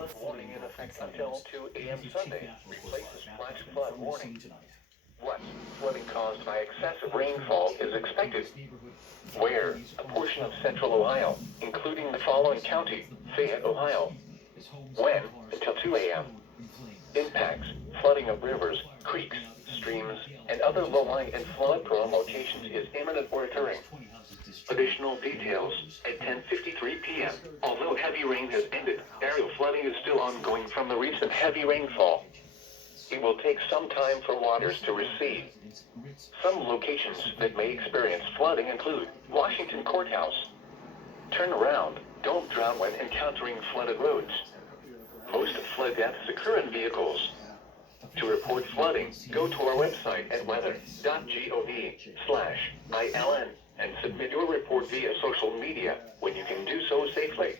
flood warning in effect until 2 a.m. Sunday. Replaces flash flood warning. 1. Flooding caused by excessive rainfall is expected. Where? A portion of central Ohio, including the following county: Fayette, Ohio. When? Until 2 a.m. Impacts: flooding of rivers, creeks, streams, and other low-lying and flood-prone locations is imminent or occurring. Additional details: at 10:53 p.m. Although heavy rain has ended, aerial flooding is still ongoing from the recent heavy rainfall. It will take some time for waters to recede. Some locations that may experience flooding include Washington Courthouse. Turn around. Don't drown when encountering flooded roads. Most flood deaths occur in vehicles. To report flooding, go to our website at weather.gov/ILN and submit your report via social media when you can do so safely.